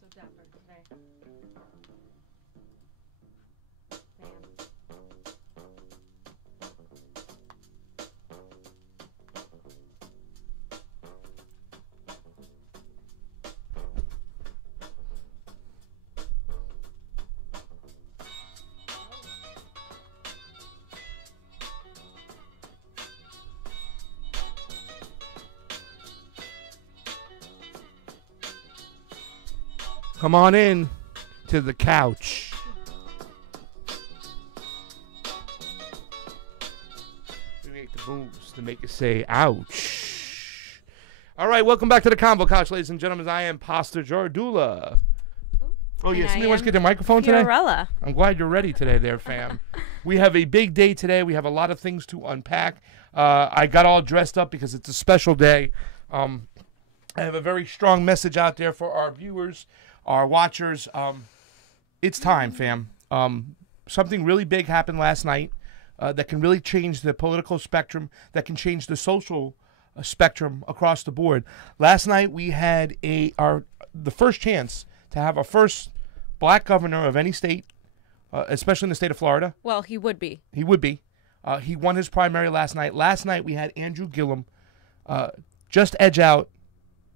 So dapper today. Come on in to the couch. We make the moves to make it say, ouch. All right, welcome back to the Convo Couch, ladies and gentlemen. I am Pastor Jardula. Oh, yeah, somebody wants to get their microphone today? Fiorella. I'm glad you're ready today there, fam. We have a big day today. We have a lot of things to unpack. I got all dressed up because it's a special day. I have a very strong message out there for our viewers, our watchers. It's time, fam. Something really big happened last night that can really change the political spectrum, that can change the social spectrum across the board. Last night we had the first chance to have our first black governor of any state, especially in the state of Florida. Well, he would be. He would be. He won his primary last night. Last night we had Andrew Gillum just edge out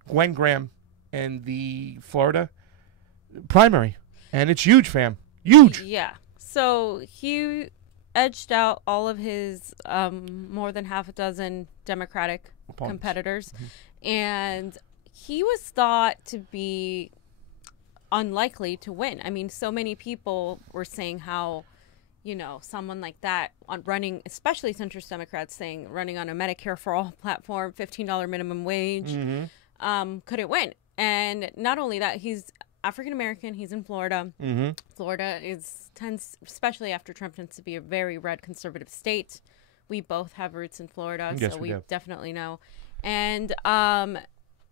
Gwen Graham in the Florida primary. And it's huge, fam. Huge. Yeah. So he edged out all of his more than half a dozen Democratic competitors. Mm-hmm. And he was thought to be unlikely to win. I mean, so many people were saying how, you know, someone like that running, especially centrist Democrats, saying running on a Medicare for All platform, $15 minimum wage, couldn't win. And not only that, he's African American. He's in Florida. Mm-hmm. Florida tends, especially after Trump, tends to be a very red conservative state. We both have roots in Florida, yes, so we definitely know. And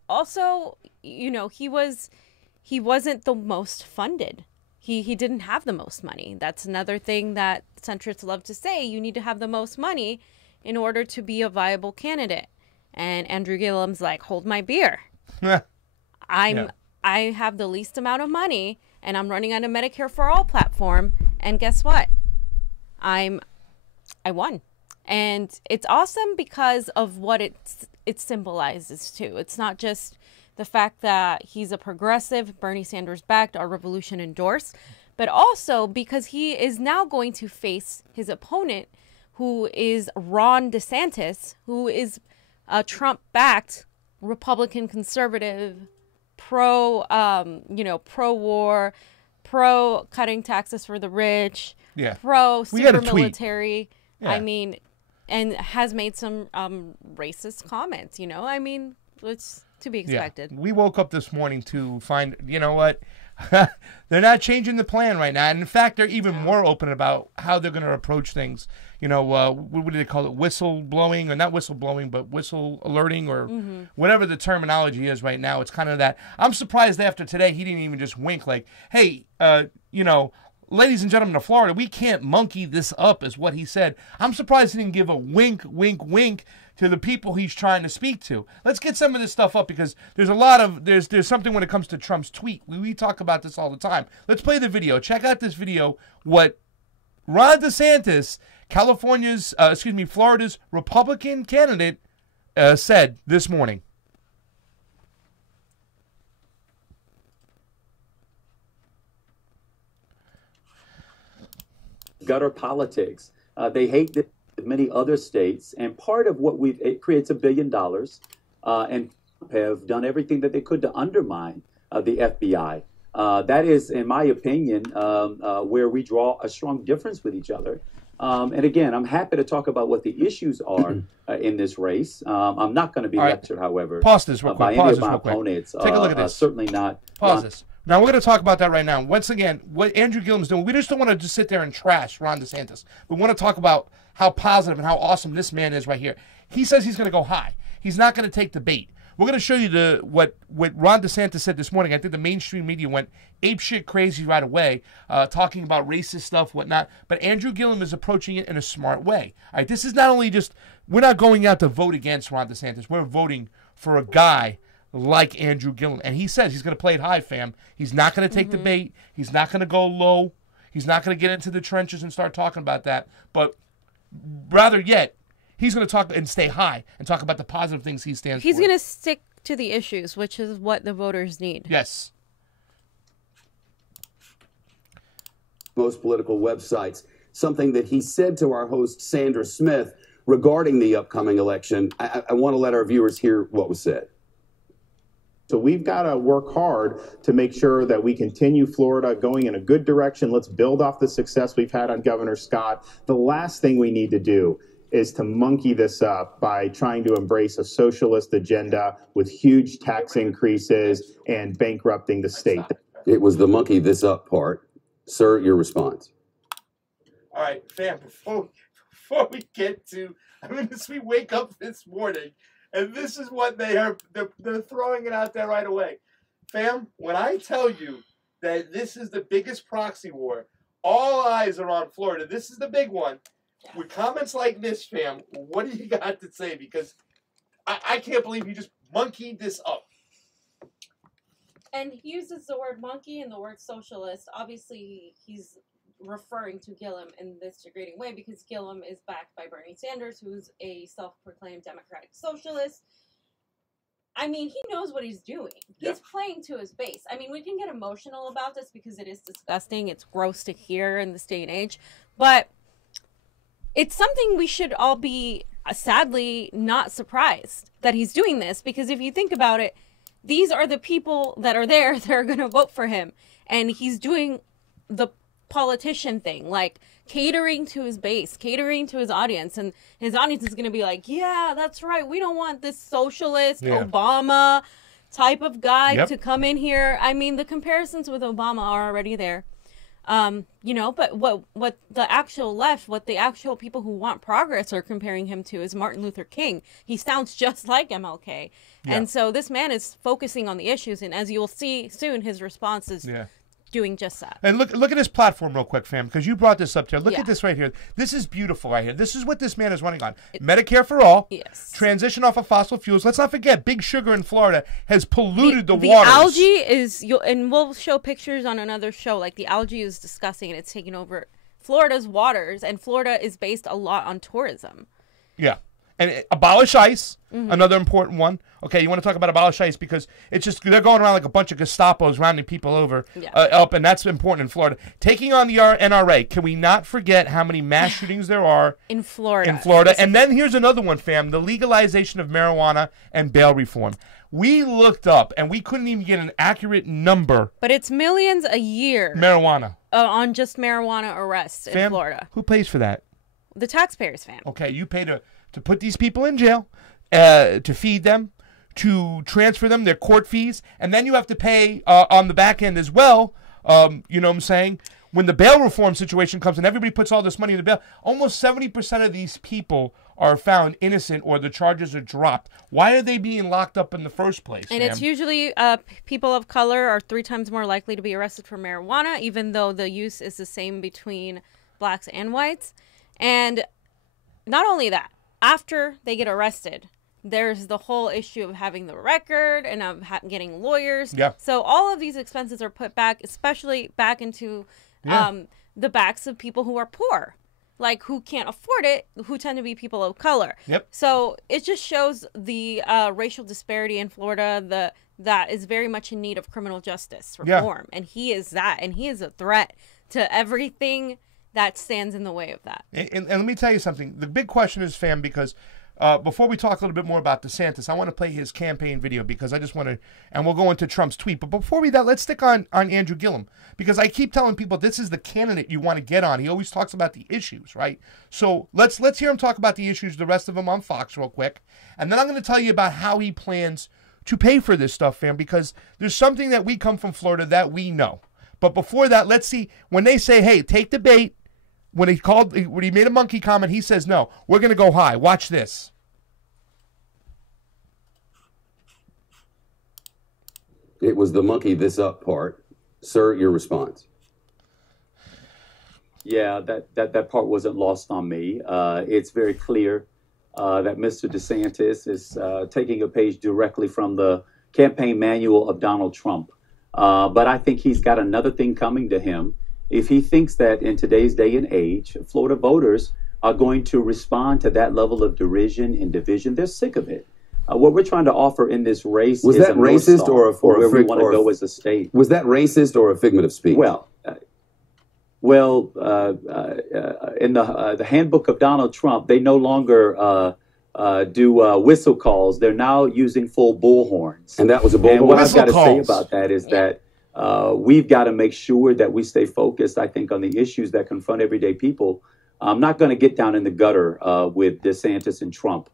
also, you know, he wasn't the most funded. He didn't have the most money. That's another thing that centrists love to say. You need to have the most money in order to be a viable candidate. And Andrew Gillum's like, hold my beer. I have the least amount of money, and I'm running on a Medicare for All platform. And guess what? I won. And it's awesome because of what it symbolizes, too. It's not just the fact that he's a progressive, Bernie Sanders backed, our revolution endorsed, but also because he is now going to face his opponent, who is Ron DeSantis, who is a Trump-backed Republican conservative, pro-war, pro-cutting taxes for the rich, pro-super military. Yeah. I mean, and has made some racist comments, you know? I mean, it's to be expected. Yeah. We woke up this morning to find, you know what? They're not changing the plan right now. And in fact, they're even more open about how they're going to approach things. You know, what do they call it? Whistle blowing, or not whistle blowing, but whistle alerting, or whatever the terminology is right now. It's kind of that. I'm surprised after today he didn't even just wink like, hey, you know, ladies and gentlemen of Florida, we can't monkey this up, is what he said. I'm surprised he didn't give a wink, wink, wink to the people he's trying to speak to. Let's get some of this stuff up, because there's a lot of, there's something when it comes to Trump's tweet. We talk about this all the time. Let's play the video. Check out this video, what Ron DeSantis, Florida's Republican candidate, said this morning. Gutter politics. They hate that many other states, and part of what it creates $1 billion, and have done everything that they could to undermine the FBI. That is, in my opinion, where we draw a strong difference with each other. And again, I'm happy to talk about what the issues are in this race. I'm not going to be lectured, however, pause this real quick. by any of my opponents. Take a look at this. Certainly not. Pause this. Now, we're going to talk about that right now. Once again, what Andrew Gillum's doing, we just don't want to just sit there and trash Ron DeSantis. We want to talk about how positive and how awesome this man is right here. He says he's going to go high. He's not going to take the bait. We're going to show you what Ron DeSantis said this morning. I think the mainstream media went apeshit crazy right away, talking about racist stuff, whatnot. But Andrew Gillum is approaching it in a smart way. All right, this is not only just, we're not going out to vote against Ron DeSantis. We're voting for a guy like Andrew Gillum. And he says he's going to play it high, fam. He's not going to take the bait. He's not going to go low. He's not going to get into the trenches and start talking about that. But rather yet, he's going to talk and stay high and talk about the positive things he stands for. He's going to stick to the issues, which is what the voters need. Yes. Most political websites. Something that he said to our host, Sandra Smith, regarding the upcoming election. I want to let our viewers hear what was said. So we've got to work hard to make sure that we continue Florida going in a good direction. Let's build off the success we've had on Governor Scott. The last thing we need to do is to monkey this up by trying to embrace a socialist agenda with huge tax increases and bankrupting the state. It was the monkey this up part. Sir, your response. All right, fam, before we get to, we wake up this morning, and this is what they're throwing it out there right away. Fam, when I tell you that this is the biggest proxy war, all eyes are on Florida. This is the big one. With comments like this, fam, what do you got to say? Because I can't believe you just monkeyed this up. And he uses the word monkey and the word socialist. Obviously, he's referring to Gillum in this degrading way because Gillum is backed by Bernie Sanders, who's a self-proclaimed democratic socialist. I mean, he knows what he's doing. He's playing to his base. I mean, we can get emotional about this because it is disgusting. It's gross to hear in this day and age. But it's something we should all be, sadly, not surprised that he's doing this. Because if you think about it, these are the people that are there that are going to vote for him. And he's doing the politician thing, like catering to his base, catering to his audience. And his audience is going to be like, yeah, that's right. We don't want this socialist, Obama type of guy to come in here. I mean, the comparisons with Obama are already there. You know, but what the actual left, what the actual people who want progress are comparing him to is Martin Luther King. He sounds just like MLK. And so this man is focusing on the issues. And as you will see soon, his response is doing just that. And look at his platform real quick, fam, because you brought this up there. Look at this right here. This is beautiful right here. This is what this man is running on. Medicare for all. Yes. Transition off of fossil fuels. Let's not forget, Big Sugar in Florida has polluted the waters. The algae is, and we'll show pictures on another show, like the algae is disgusting and it's taking over Florida's waters, and Florida is based a lot on tourism. Yeah. And abolish ICE, another important one. Okay, you want to talk about abolish ICE because it's just, they're going around like a bunch of Gestapos rounding people over up, and that's important in Florida. Taking on the NRA, can we not forget how many mass shootings there are in Florida? And then here's another one, fam, the legalization of marijuana and bail reform. We looked up, and we couldn't even get an accurate number. But it's millions a year. Marijuana. On just marijuana arrests in Florida. Who pays for that? The taxpayers, fam. Okay, you pay to put these people in jail, to feed them, to transfer them, their court fees, and then you have to pay on the back end as well, you know what I'm saying? When the bail reform situation comes and everybody puts all this money in the bail, almost 70% of these people are found innocent or the charges are dropped. Why are they being locked up in the first place? And it's usually people of color are 3 times more likely to be arrested for marijuana, even though the use is the same between blacks and whites. And not only that, after they get arrested, there's the whole issue of having the record and of getting lawyers. Yeah. So all of these expenses are put back, especially back into the backs of people who are poor, like who can't afford it, who tend to be people of color. Yep. So it just shows the racial disparity in Florida that is very much in need of criminal justice reform. And he is that, and he is a threat to everything that stands in the way of that. And let me tell you something. The big question is, fam, because before we talk a little bit more about DeSantis, I want to play his campaign video because I just want to, and we'll go into Trump's tweet. But before we do that, let's stick on Andrew Gillum because I keep telling people this is the candidate you want to get on. He always talks about the issues, right? So let's hear him talk about the issues, the rest of them on Fox real quick. And then I'm going to tell you about how he plans to pay for this stuff, fam, because there's something that we come from Florida that we know. But before that, let's see, when they say, hey, take the bait, when he made a monkey comment, he says, no, we're going to go high. Watch this. It was the monkey this up part. Sir, your response. Yeah, that part wasn't lost on me. It's very clear that Mr. DeSantis is taking a page directly from the campaign manual of Donald Trump. But I think he's got another thing coming to him. If he thinks that in today's day and age, Florida voters are going to respond to that level of derision and division, they're sick of it. What we're trying to offer in this race was is that racist or where we want to go as a state. Was that racist or a figment of speech? Well, in the handbook of Donald Trump, they no longer do whistle calls. They're now using full bullhorns. And that was a bullhorn. And what I've got to say about that is that we've got to make sure that we stay focused, I think, on the issues that confront everyday people. I'm not going to get down in the gutter with DeSantis and Trump.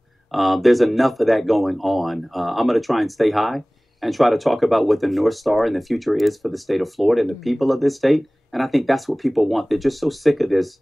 There's enough of that going on. I'm going to try and stay high and try to talk about what the North Star and the future is for the state of Florida and the people of this state. And I think that's what people want. They're just so sick of this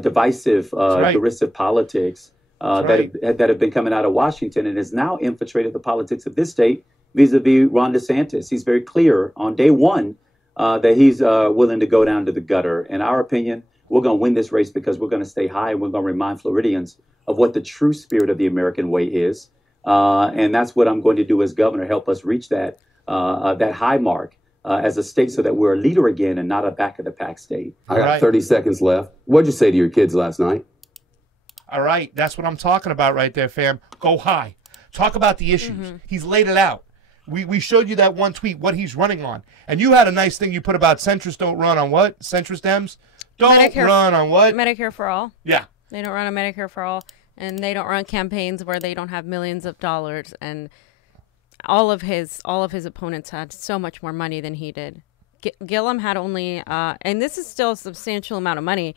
divisive, derisive politics that have been coming out of Washington and has now infiltrated the politics of this state vis-a-vis Ron DeSantis. He's very clear on day one that he's willing to go down to the gutter. In our opinion, we're going to win this race because we're going to stay high and we're going to remind Floridians of what the true spirit of the American way is. And that's what I'm going to do as governor, help us reach that high mark as a state so that we're a leader again and not a back-of-the-pack state. I got 30 seconds left. What'd you say to your kids last night? All right. That's what I'm talking about right there, fam. Go high. Talk about the issues. He's laid it out. We showed you that one tweet, what he's running on. And you had a nice thing you put about centrists don't run on what? Centrist Dems? Don't run on what? Medicare for all. Yeah. They don't run on Medicare for all. And they don't run campaigns where they don't have millions of dollars. And all of his opponents had so much more money than he did. Gillum had only, and this is still a substantial amount of money,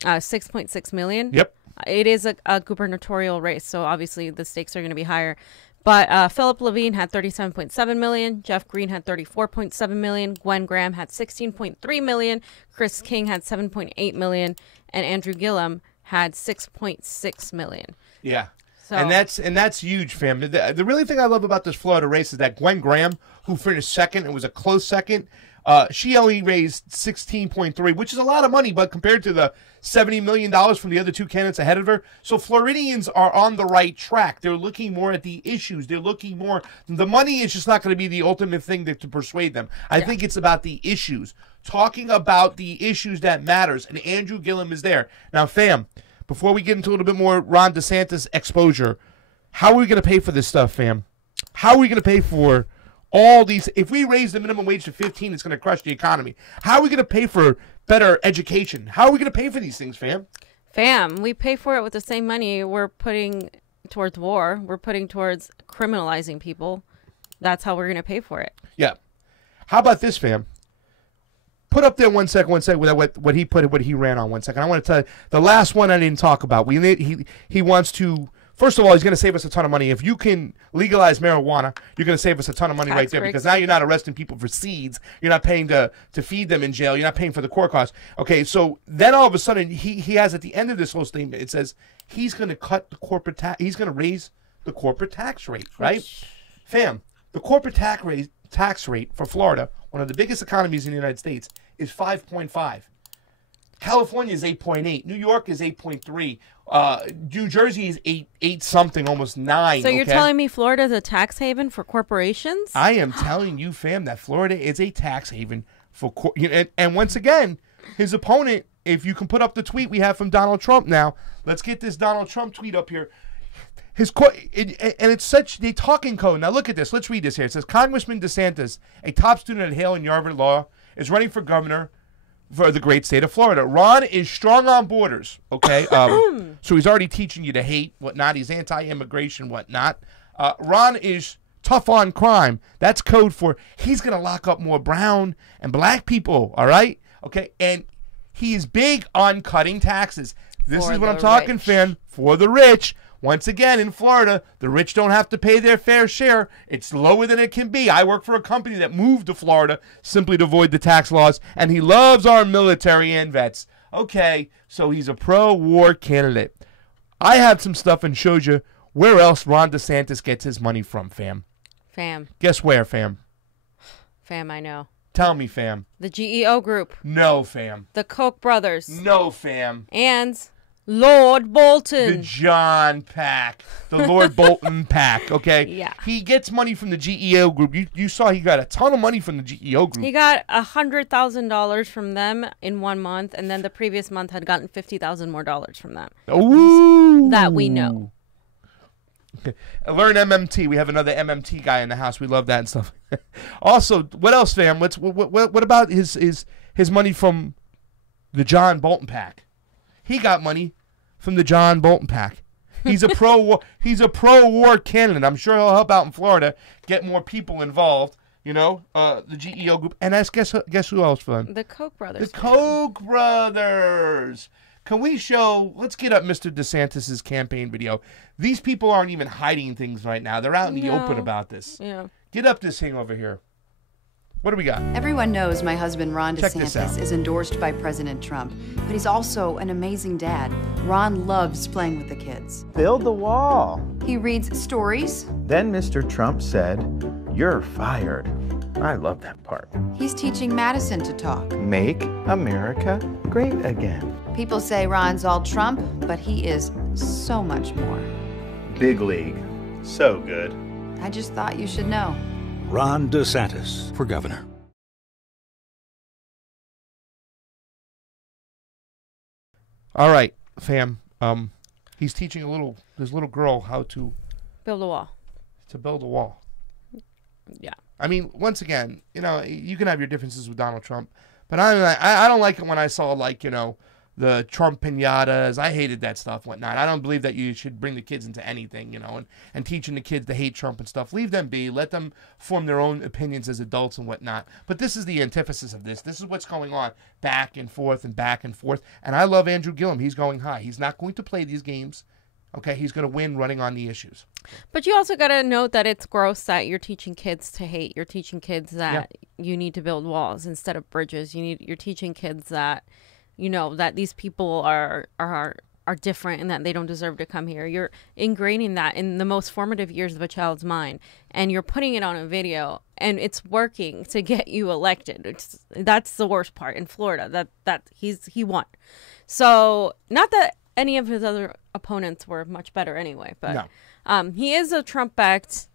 $6.6 million. Yep. It is a gubernatorial race, so obviously the stakes are going to be higher. But Philip Levine had $37.7 million. Jeff Green had $34.7 million. Gwen Graham had $16.3 million. Chris King had $7.8 million. And Andrew Gillum had $6.6 million. Yeah. So, and that's huge, fam. The really thing I love about this Florida race is that Gwen Graham, who finished second, it was a close second, she only raised $16.3, which is a lot of money, but compared to the $70 million from the other two candidates ahead of her. So Floridians are on the right track. They're looking more at the issues. They're looking more. The money is just not going to be the ultimate thing to persuade them. I think it's about the issues. Talking about the issues that matters. And Andrew Gillum is there. Now, fam, before we get into a little bit more Ron DeSantis exposure, how are we going to pay for this stuff, fam? How are we going to pay for all these? If we raise the minimum wage to 15, it's going to crush the economy. How are we going to pay for better education? How are we going to pay for these things, fam? Fam, we pay for it with the same money we're putting towards war. We're putting towards criminalizing people. That's how we're going to pay for it. Yeah. How about this, fam? Put up there one second, what he put, what he ran on 1 second. I want to tell you, the last one I didn't talk about. He wants to, first of all, he's going to save us a ton of money. If you can legalize marijuana, you're going to save us a ton of money right there because now you're not arresting people for seeds. You're not paying to feed them in jail. You're not paying for the court costs. Okay, so then all of a sudden, he has at the end of this whole statement, it says he's going to cut the corporate tax, he's going to raise the corporate tax rate, right? Fam, the corporate tax rate for Florida, one of the biggest economies in the United States, is 5.5. California is 8.8. New York is 8.3. New Jersey is 8 something, almost 9. So you're telling me Florida is a tax haven for corporations? I am telling you, fam, that Florida is a tax haven for and once again, his opponent, if you can put up the tweet we have from Donald Trump now, let's get this Donald Trump tweet up here. And it's such the talking code. Now look at this. Let's read this here. It says Congressman DeSantis, a top student at Hale and Harvard Law, is running for governor for the great state of Florida. Ron is strong on borders. Okay, so he's already teaching you to hate whatnot. He's anti-immigration whatnot. Ron is tough on crime. That's code for he's going to lock up more brown and black people. All right. Okay, and he is big on cutting taxes. This is what I'm talking, fam. For the rich. Once again, in Florida, the rich don't have to pay their fair share. It's lower than it can be. I work for a company that moved to Florida simply to avoid the tax laws, and he loves our military and vets. Okay, so he's a pro-war candidate. I have some stuff and showed you where else Ron DeSantis gets his money from, fam. Fam. Guess where, fam? Fam, I know. Tell me, fam. The GEO Group. No, fam. The Koch brothers. No, fam. And Lord Bolton. The John Pack. The Lord Bolton Pack, okay? Yeah. He gets money from the GEO Group. You saw he got a ton of money from the GEO Group. He got $100,000 from them in 1 month, and then the previous month had gotten $50,000 more from them. Ooh. That we know. Okay. Learn MMT. We have another MMT guy in the house. We love that and stuff. Also, what else, fam? What about his money from the John Bolton Pack? He got money from the John Bolton Pack. He's a pro-war candidate. I'm sure he'll help out in Florida, get more people involved. You know, the GEO Group, and guess who else, fam? The Koch brothers. The Koch brothers. Can we show? Let's get up Mr. Desantis' campaign video. These people aren't even hiding things right now. They're out in the open about this. Yeah. Get up this thing over here. What do we got? Everyone knows my husband Ron Check this out. DeSantis is endorsed by President Trump, but he's also an amazing dad. Ron loves playing with the kids. Build the wall. He reads stories. Then Mr. Trump said, "You're fired." I love that part. He's teaching Madison to talk. Make America great again. People say Ron's all Trump, but he is so much more. Big league. So good. I just thought you should know. Ron DeSantis for governor. All right, fam. He's teaching this little girl how to Build a wall. build a wall. Yeah. I mean, once again, you know, you can have your differences with Donald Trump, but I don't like it when I saw, like, you know, the Trump pinatas. I hated that stuff, whatnot. I don't believe that you should bring the kids into anything, you know, and teaching the kids to hate Trump and stuff. Leave them be. Let them form their own opinions as adults and whatnot. But this is the antithesis of this. This is what's going on back and forth and back and forth. And I love Andrew Gillum. He's going high. He's not going to play these games. Okay, he's going to win running on the issues. But you also got to note that it's gross that you're teaching kids to hate. You're teaching kids that you need to build walls instead of bridges. You're teaching kids that, you know, that these people are different and that they don't deserve to come here. You're ingraining that in the most formative years of a child's mind, and you're putting it on a video, and it's working to get you elected. That's the worst part in Florida. That he won. So not that any of his other opponents were much better anyway, but he is a Trump-backed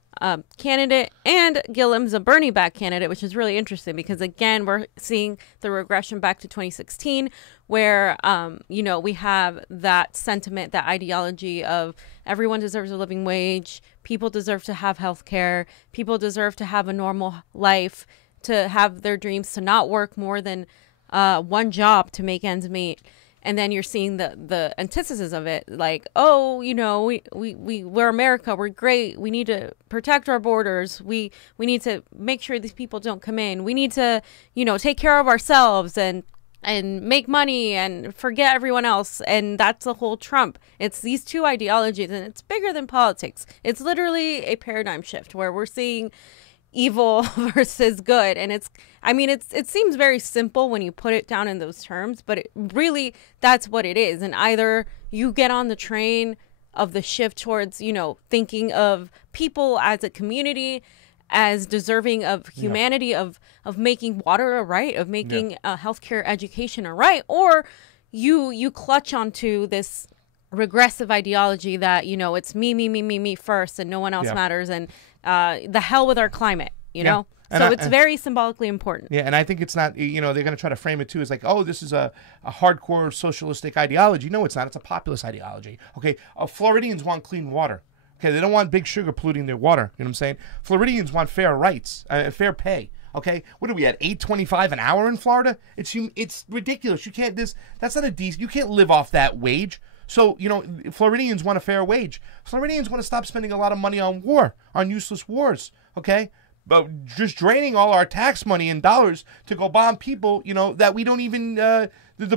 candidate, and Gillum's a Bernie-backed candidate, which is really interesting because, again, we're seeing the regression back to 2016 where, you know, we have that sentiment, that ideology of everyone deserves a living wage, people deserve to have health care, people deserve to have a normal life, to have their dreams, to not work more than one job to make ends meet. And then you're seeing the antithesis of it, like, oh, you know, we're America, we're great, we need to protect our borders, we need to make sure these people don't come in, we need to, you know, take care of ourselves and make money and forget everyone else. And that's the whole Trump. It's these two ideologies, and it's bigger than politics. It's literally a paradigm shift where we're seeing evil versus good, and it seems very simple when you put it down in those terms, but it really, that's what it is. And either you get on the train of the shift towards, you know, thinking of people as a community as deserving of humanity, of making water a right, of making healthcare education a right, or you clutch onto this regressive ideology that, you know, it's me first and no one else matters, and the hell with our climate, you know? So it's very symbolically important. Yeah, and I think it's not, you know, they're going to try to frame it too as like, oh, this is a hardcore socialistic ideology. No, it's not. It's a populist ideology. Okay, Floridians want clean water. Okay, they don't want big sugar polluting their water. You know what I'm saying? Floridians want fair rights, fair pay. Okay, what are we at, $8.25 an hour in Florida? It's ridiculous. You can't, that's not a decent, you can't live off that wage. So, you know, Floridians want a fair wage. Floridians want to stop spending a lot of money on war, on useless wars, okay? But just draining all our tax money and dollars to go bomb people, you know, that we don't even, the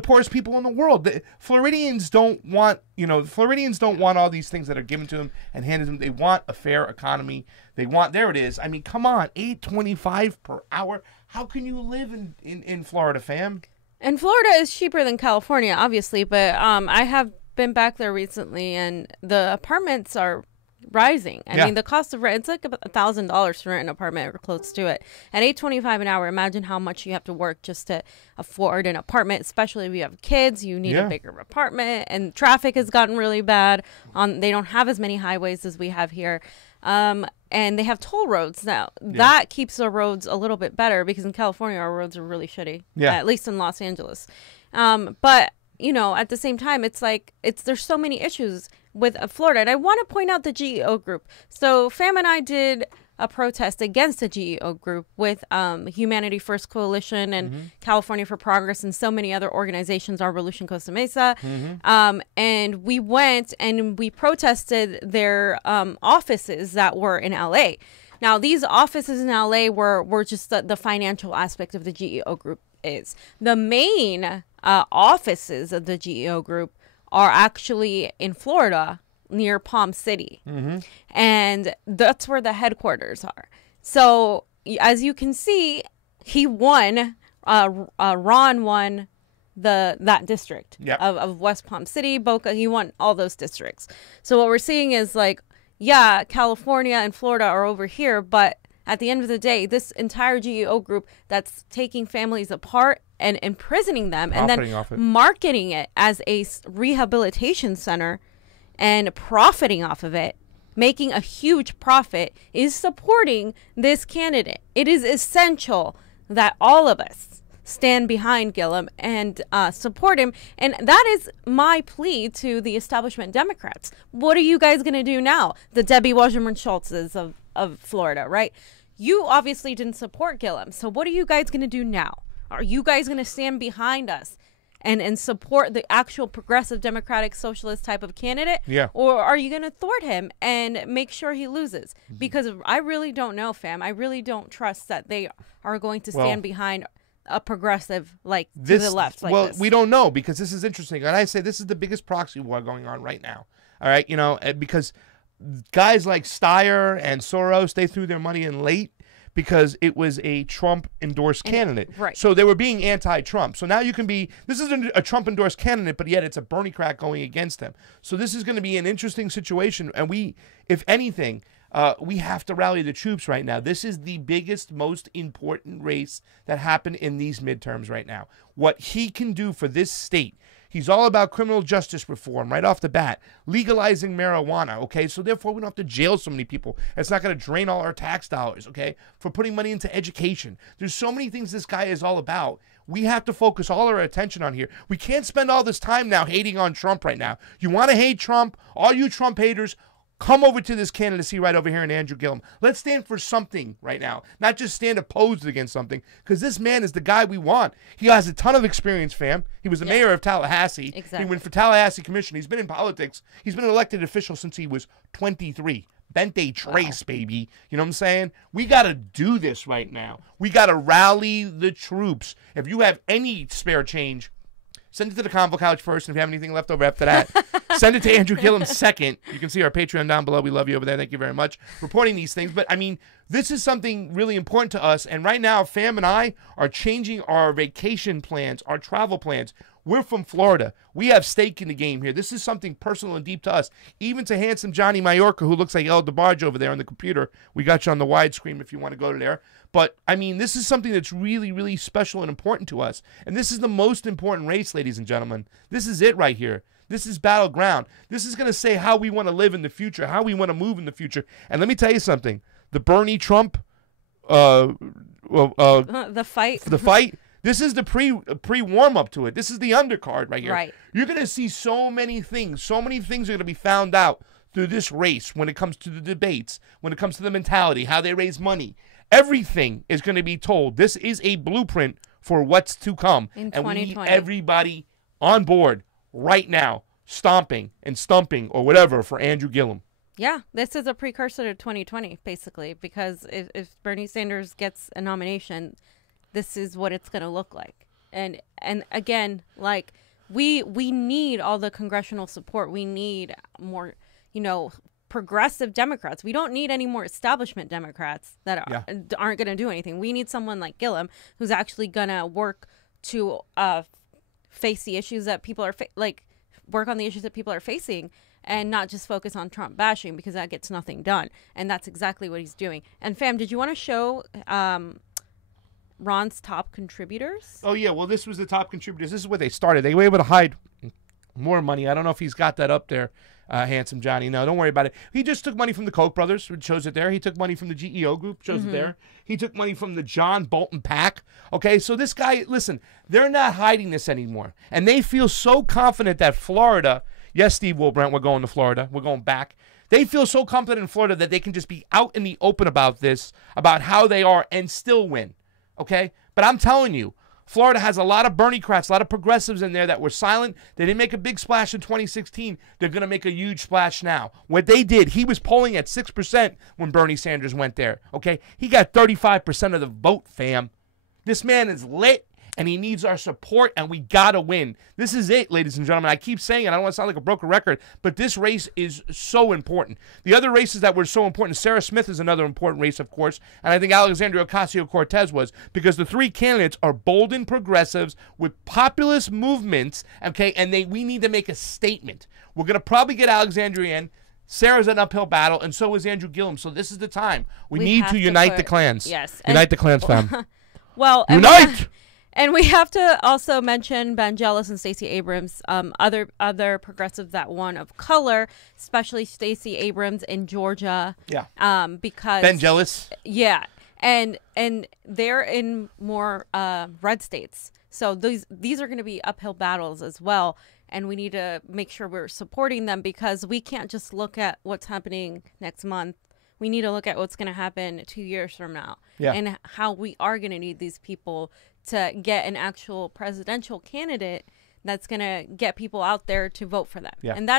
poorest people in the world. Floridians don't want, you know, Floridians don't want all these things that are given to them and handed to them. They want a fair economy. They want, there it is. I mean, come on, $8.25 per hour. How can you live in Florida, fam? And Florida is cheaper than California, obviously, but I have been back there recently, and the apartments are rising. I Yeah. mean, the cost of rent, it's like $1,000 to rent an apartment or close to it. At $8.25 an hour, imagine how much you have to work just to afford an apartment, especially if you have kids. You need a bigger apartment, and traffic has gotten really bad. They don't have as many highways as we have here. And they have toll roads now. That keeps the roads a little bit better, because in California, our roads are really shitty, at least in Los Angeles. But, you know, at the same time, it's like, there's so many issues with Florida. And I want to point out the GEO group. So Fam and I did a protest against the GEO group with Humanity First Coalition and California for Progress and so many other organizations, our Revolution Costa Mesa. And we went and we protested their offices that were in LA. Now, these offices in LA were just the financial aspect of the GEO group is. The main offices of the GEO group are actually in Florida near Palm City. And that's where the headquarters are. So as you can see, he won, Ron won that district of West Palm City, Boca. He won all those districts. So what we're seeing is like, yeah, California and Florida are over here, but at the end of the day, this entire GEO group that's taking families apart and imprisoning them and then marketing it as a rehabilitation center and profiting off of it, making a huge profit, is supporting this candidate. It is essential that all of us stand behind Gillum and support him. And that is my plea to the establishment Democrats. What are you guys going to do now? The Debbie Wasserman Schultzes of Florida, right? You obviously didn't support Gillum. So what are you guys going to do now? Are you guys going to stand behind us and support the actual progressive democratic socialist type of candidate? Yeah. Or are you going to thwart him and make sure he loses? Because I really don't know, fam. I really don't trust that they are going to stand behind a progressive to the left like this. We don't know, because this is interesting. And I say this is the biggest proxy war going on right now. All right, you know, because guys like Steyer and Soros, they threw their money in late because it was a Trump-endorsed candidate. Right. So they were being anti-Trump. So now you can be, this isn't a Trump-endorsed candidate, but yet it's a Bernie crack going against them. So this is going to be an interesting situation. And we, if anything, we have to rally the troops right now. This is the biggest, most important race that happened in these midterms right now. What he can do for this state. He's all about criminal justice reform right off the bat, legalizing marijuana, okay? So therefore, we don't have to jail so many people. It's not going to drain all our tax dollars, okay, for putting money into education. There's so many things this guy is all about. We have to focus all our attention on here. We can't spend all this time now hating on Trump right now. You want to hate Trump? All you Trump haters, come over to this candidacy right over here in Andrew Gillum. Let's stand for something right now, not just stand opposed against something, because this man is the guy we want. He has a ton of experience, fam. He was the mayor of Tallahassee. Exactly. He went for Tallahassee Commission. He's been in politics. He's been an elected official since he was 23. Bente Trace, baby. You know what I'm saying? We got to do this right now. We got to rally the troops. If you have any spare change, send it to the Convo couch first, and if you have anything left over after that, send it to Andrew Gillum second. You can see our Patreon down below. We love you over there. Thank you very much for reporting these things. But, I mean, this is something really important to us. And right now, Fam and I are changing our vacation plans, our travel plans. We're from Florida. We have stake in the game here. This is something personal and deep to us. Even to handsome Johnny Majorca, who looks like El DeBarge over there on the computer. We got you on the widescreen if you want to go to there. But, I mean, this is something that's really, really special and important to us. And this is the most important race, ladies and gentlemen. This is it right here. This is battleground. This is going to say how we want to live in the future, how we want to move in the future. And let me tell you something. The Bernie Trump, the fight. This is the pre-warm-up to it. This is the undercard right here. Right. You're going to see so many things. So many things are going to be found out through this race when it comes to the debates, when it comes to the mentality, how they raise money. Everything is going to be told. This is a blueprint for what's to come. In and we 2020. need everybody on board right now, stomping and stumping or whatever for Andrew Gillum. Yeah, this is a precursor to 2020, basically, because if Bernie Sanders gets a nomination, this is what it's going to look like. And again, like, we need all the congressional support. We need more, progressive Democrats. We don't need any more establishment Democrats that aren't going to do anything. We need someone like Gillum who's actually going to work to face the issues that people are work on the issues that people are facing. and not just focus on Trump bashing, because that gets nothing done. And that's exactly what he's doing. And fam, did you want to show Ron's top contributors? Oh, yeah. Well, this was the top contributors. This is where they started. They were able to hide more money. I don't know if he's got that up there, Handsome Johnny. No, don't worry about it. He just took money from the Koch brothers, which shows it there. He took money from the GEO group, shows it there. He took money from the John Bolton PAC. Okay, so this guy, listen, they're not hiding this anymore. And they feel so confident that Florida, yes, Steve Wilbrant, we're going to Florida. We're going back. They feel so confident in Florida that they can just be out in the open about this, about how they are, and still win. Okay? But I'm telling you, Florida has a lot of Bernie-crats, a lot of progressives in there that were silent. They didn't make a big splash in 2016. They're going to make a huge splash now. What they did, he was polling at 6% when Bernie Sanders went there. Okay? He got 35% of the vote, fam. This man is lit, and he needs our support, and we got to win. This is it, ladies and gentlemen. I keep saying it. I don't want to sound like a broken record, but this race is so important. The other races that were so important, Sarah Smith is another important race, of course, and I think Alexandria Ocasio-Cortez was, because the three candidates are bold and progressives with populist movements, okay, and we need to make a statement. We're going to probably get Alexandria in. Sarah's an uphill battle, and so is Andrew Gillum, so this is the time. We need to unite the clans. Yes. Unite the clans, fam. Well, unite! And we have to also mention Ben Jealous and Stacey Abrams, other progressives that won of color, especially Stacey Abrams in Georgia. Yeah. Because Ben Jealous. Yeah, and they're in more red states, so these are going to be uphill battles as well, and we need to make sure we're supporting them, because we can't just look at what's happening next month. We need to look at what's going to happen 2 years from now, and how we are going to need these people to get an actual presidential candidate that's going to get people out there to vote for them. Yeah. And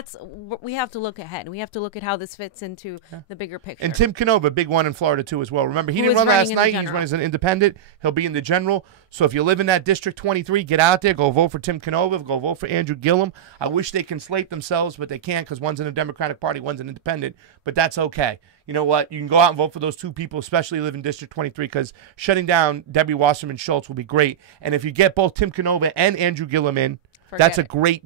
we have to look ahead. We have to look at how this fits into the bigger picture. And Tim Canova, big one in Florida too as well. Remember, he didn't run last night. He's running as an independent. He'll be in the general. So if you live in that District 23, get out there. Go vote for Tim Canova. Go vote for Andrew Gillum. I wish they can slate themselves, but they can't, because one's in the Democratic Party, one's an independent. But that's okay. You know what? You can go out and vote for those two people, especially live in District 23, because shutting down Debbie Wasserman Schultz will be great. And if you get both Tim Canova and Andrew Gillum in, that's a great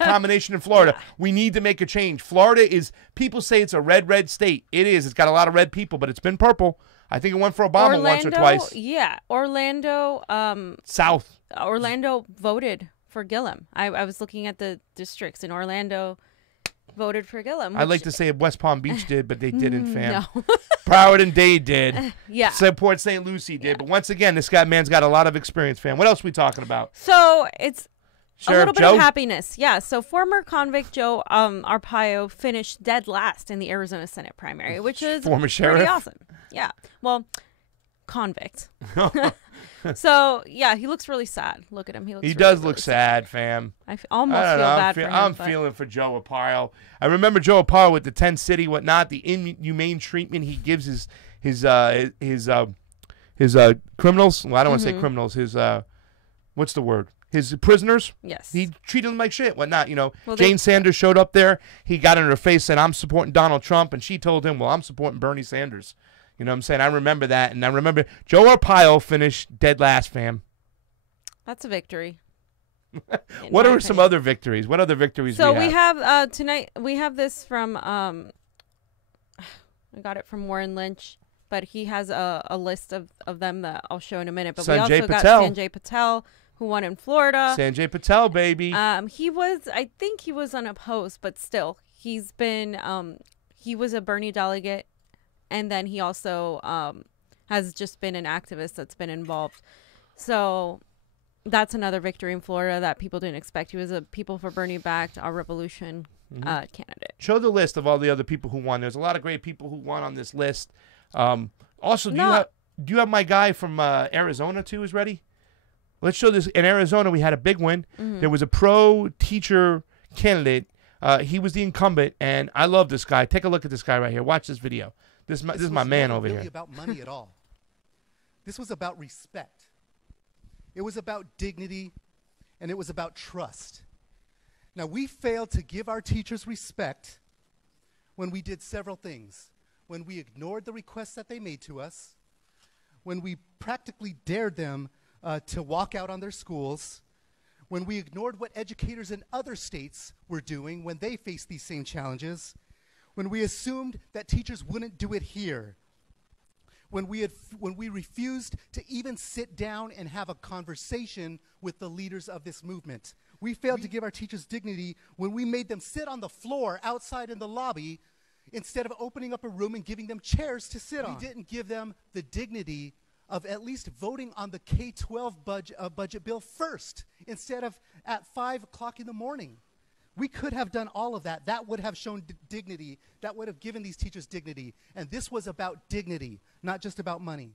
combination in Florida. We need to make a change. Florida is, people say it's a red state. It is. It's got a lot of red people, but it's been purple. I think it went for Obama once or twice. Yeah. Orlando. South. Orlando voted for Gillum. I was looking at the districts, and Orlando voted for Gillum. I'd like to say West Palm Beach did, but they didn't, fam. No. Broward and Dade did. Yeah. Port St. Lucie did. But once again, this man's got a lot of experience, fam. What else are we talking about? So it's Sheriff a little bit of happiness. Yeah. So former convict Joe Arpaio finished dead last in the Arizona Senate primary, which is former sheriff. Pretty awesome. Yeah. Well, convict. So yeah, he looks really sad. Look at him. He does look sad, fam. I almost feel bad for him. I'm feeling for Joe Arpaio. I remember Joe Arpaio with the tent city, whatnot, the inhumane treatment he gives his criminals. Well, I don't want to say criminals. His what's the word? His prisoners. Yes. He treated them like shit, whatnot. You know, well, Jane Sanders showed up there. He got in her face, said, "I'm supporting Donald Trump," and she told him, "Well, I'm supporting Bernie Sanders." You know what I'm saying? I remember that, and I remember Joe Arpaio finished dead last, fam. That's a victory. What are some other victories? What other victories we have tonight, we have this from, I got it from Warren Lynch, but he has a list of them that I'll show in a minute. But we also got Sanjay Patel, who won in Florida. Sanjay Patel, baby. I think he was unopposed, but still, he's been, he was a Bernie delegate. And then he also has just been an activist that's been involved. So that's another victory in Florida that people didn't expect. He was a People for Bernie backed Our Revolution candidate. Show the list of all the other people who won. There's a lot of great people who won on this list. Also, do you have my guy from Arizona too is ready? Let's show this. In Arizona, we had a big win. There was a pro-teacher candidate. He was the incumbent, and I love this guy. Take a look at this guy right here. Watch this video. This is my man over here. This wasn't really about money at all. This was about respect. It was about dignity, and it was about trust. Now, we failed to give our teachers respect when we did several things. When we ignored the requests that they made to us, when we practically dared them to walk out on their schools, when we ignored what educators in other states were doing when they faced these same challenges, when we assumed that teachers wouldn't do it here, when we refused to even sit down and have a conversation with the leaders of this movement. We failed to give our teachers dignity when we made them sit on the floor outside in the lobby instead of opening up a room and giving them chairs to sit on. We didn't give them the dignity of at least voting on the K-12 budget bill first instead of at 5 o'clock in the morning. We could have done all of that. That would have shown dignity. That would have given these teachers dignity. And this was about dignity, not just about money.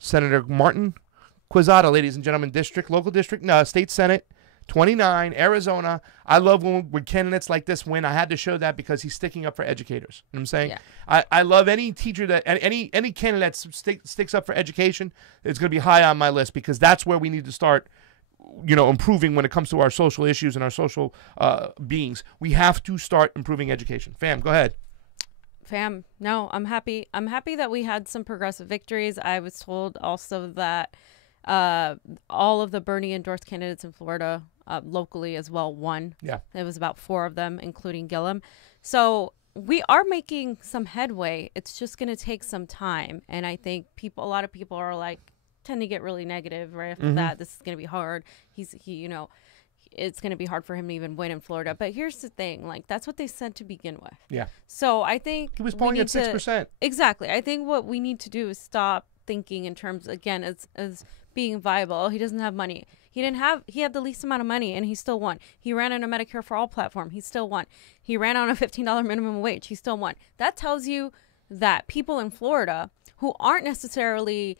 Senator Martin Quezada, ladies and gentlemen, local district, state senate, 29, Arizona. I love when candidates like this win. I had to show that because he's sticking up for educators. You know what I'm saying? Yeah. I love any teacher that, any candidate that sticks up for education. It's going to be high on my list because that's where we need to start, improving when it comes to our social issues and our social beings. We have to start improving education. Fam, go ahead. Fam, no, I'm happy. I'm happy that we had some progressive victories. I was told also that all of the Bernie endorsed candidates in Florida locally as well won. Yeah. There was about 4 of them, including Gillum. So we are making some headway. It's just going to take some time. And I think a lot of people are tend to get really negative right after that. This is going to be hard. It's going to be hard for him to even win in Florida. But here's the thing, that's what they said to begin with. Yeah. So I think he was polling at 6%. Exactly. I think what we need to do is stop thinking in terms, again, as being viable. Oh, he doesn't have money. He had the least amount of money and he still won. He ran on a Medicare for All platform. He still won. He ran on a $15 minimum wage. He still won. That tells you that people in Florida who aren't necessarily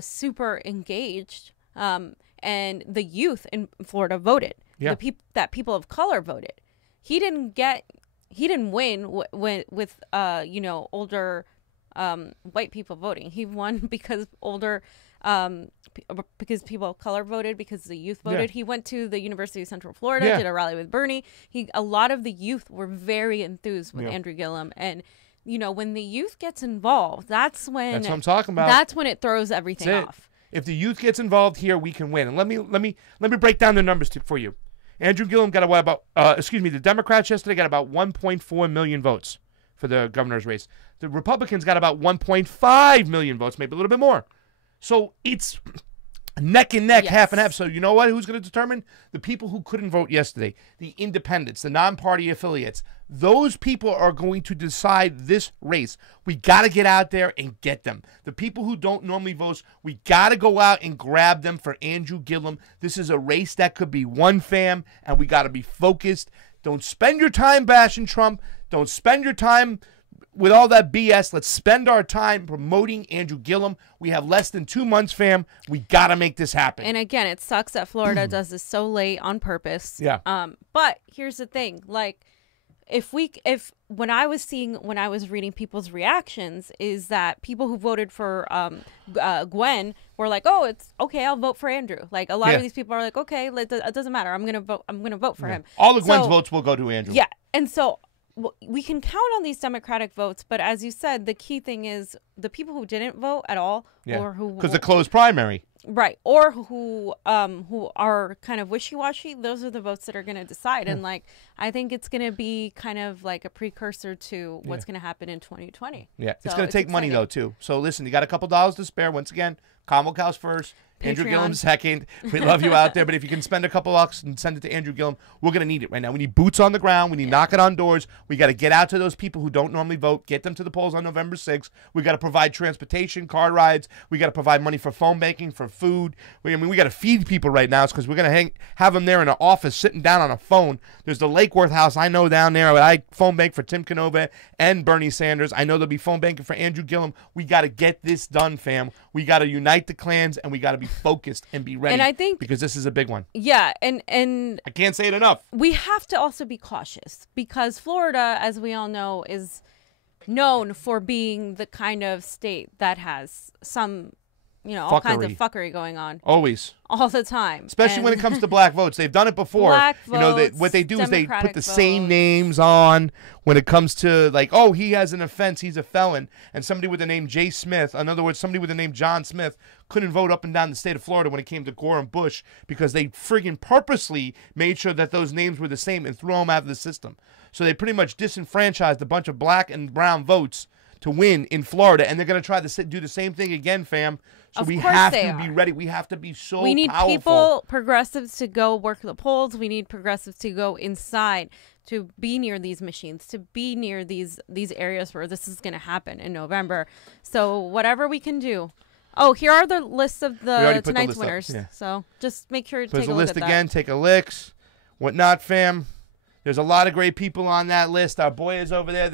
super engaged, and the youth in Florida voted. Yeah. That people of color voted. He didn't win with older white people voting. He won because because people of color voted, because the youth voted. Yeah. He went to the University of Central Florida, did a rally with Bernie. A lot of the youth were very enthused with Andrew Gillum. And, when the youth gets involved, that's what I'm talking about. That's when it throws everything off. If the youth gets involved here, we can win. And let me break down the numbers for you. Andrew Gillum got the Democrats yesterday got about 1.4 million votes for the governor's race. The Republicans got about 1.5 million votes, maybe a little bit more. So it's neck and neck, half and half. So you know what? Who's going to determine? The people who couldn't vote yesterday, the independents, the non-party affiliates. Those people are going to decide this race. We got to get out there and get them. The people who don't normally vote, we got to go out and grab them for Andrew Gillum. This is a race that could be won, fam, and we got to be focused. Don't spend your time bashing Trump. Don't spend your time with all that BS. Let's spend our time promoting Andrew Gillum. We have less than 2 months, fam. We got to make this happen. And again, it sucks that Florida does this so late on purpose. Yeah. But here's the thing, when I was reading people's reactions, is that people who voted for Gwen were like, oh, it's okay, I'll vote for Andrew. A lot of these people are like, okay, it doesn't matter. I'm gonna vote for him. All of Gwen's votes will go to Andrew. Yeah. And so we can count on these Democratic votes, but as you said, the key thing is the people who didn't vote at all, or who because the closed primary, right, or who are kind of wishy-washy. Those are the votes that are going to decide. And I think it's going to be kind of like a precursor to what's going to happen in 2020. Yeah, it's going to take money though too. So listen, you got a couple dollars to spare. Once again, Convo Cows first. Patreon. Andrew Gillum second. We love you out there, but if you can spend a couple bucks and send it to Andrew Gillum, we're going to need it right now. We need boots on the ground. We need knocking on doors. We got to get out to those people who don't normally vote, get them to the polls on November 6th. We got to provide transportation, car rides. We got to provide money for phone banking, for food. We got to feed people right now because we're going to have them there in an office sitting down on a phone. There's the Lake Worth house I know down there. I phone bank for Tim Canova and Bernie Sanders. I know they'll be phone banking for Andrew Gillum. We got to get this done, fam. We got to unite the clans, and we got to be focused and be ready. And I think because this is a big one. Yeah, and I can't say it enough. We have to also be cautious because Florida, as we all know, is known for being the kind of state that has some all kinds of fuckery going on. Always. All the time. Especially when it comes to black votes. They've done it before. Black votes, what they do is they put the Democratic same votes. names on when it comes to, like, oh, he has an offense, he's a felon. And somebody with the name Jay Smith, in other words, somebody with the name John Smith, couldn't vote up and down the state of Florida when it came to Gore and Bush because they friggin' purposely made sure that those names were the same and threw them out of the system. So they pretty much disenfranchised a bunch of black and brown votes to win in Florida, and they're going to try to do the same thing again, fam. So we have to be ready. We have to be so powerful. We need people, progressives, to go work the polls. We need progressives to go inside, to be near these machines, to be near these areas where this is going to happen in November. So whatever we can do. Oh, here are the lists of tonight's winners. Yeah. So just make sure to take a look at that. There's a list again. Take a licks. Whatnot, fam. There's a lot of great people on that list. Our boy is over there.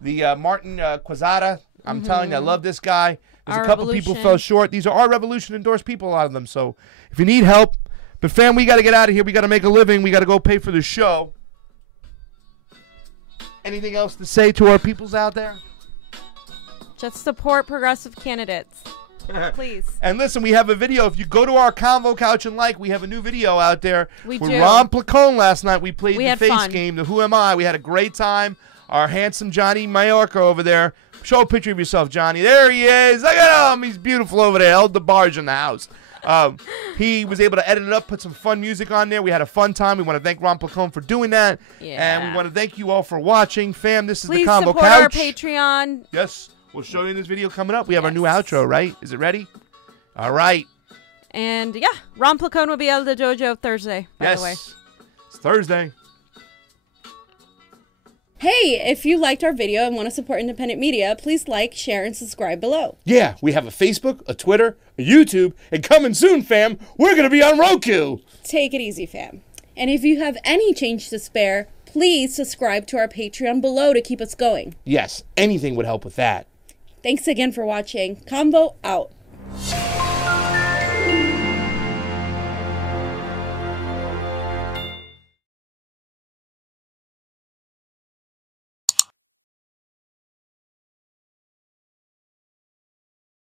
The Martin Quezada. I'm telling you, I love this guy. There's a couple people fell short. These are Our Revolution endorsed people, a lot of them. So if you need help, but fam, we got to get out of here. We got to make a living. We got to go pay for the show. Anything else to say to our peoples out there? Just support progressive candidates, please. And listen, we have a video. If you go to our Convo Couch and like, we have a new video out there. With Ron Placone last night. We played the face game, the Who Am I? We had a great time. Our handsome Johnny Mallorca over there. Show a picture of yourself, Johnny. There he is. Look at him. He's beautiful over there. Held the barge in the house. He was able to edit it up, put some fun music on there. We had a fun time. We want to thank Ron Placone for doing that. Yeah. And we want to thank you all for watching. Fam, this is Please the Convo support Couch. our Patreon. Yes. We'll show you in this video coming up. We have our new outro, right? Is it ready? All right. And, yeah, Ron Placone will be out of the dojo Thursday, by the way. It's Thursday. Hey, if you liked our video and want to support independent media, please like, share, and subscribe below. Yeah, we have a Facebook, a Twitter, a YouTube, and coming soon, fam, we're going to be on Roku. Take it easy, fam. And if you have any change to spare, please subscribe to our Patreon below to keep us going. Yes, anything would help with that. Thanks again for watching. Convo out.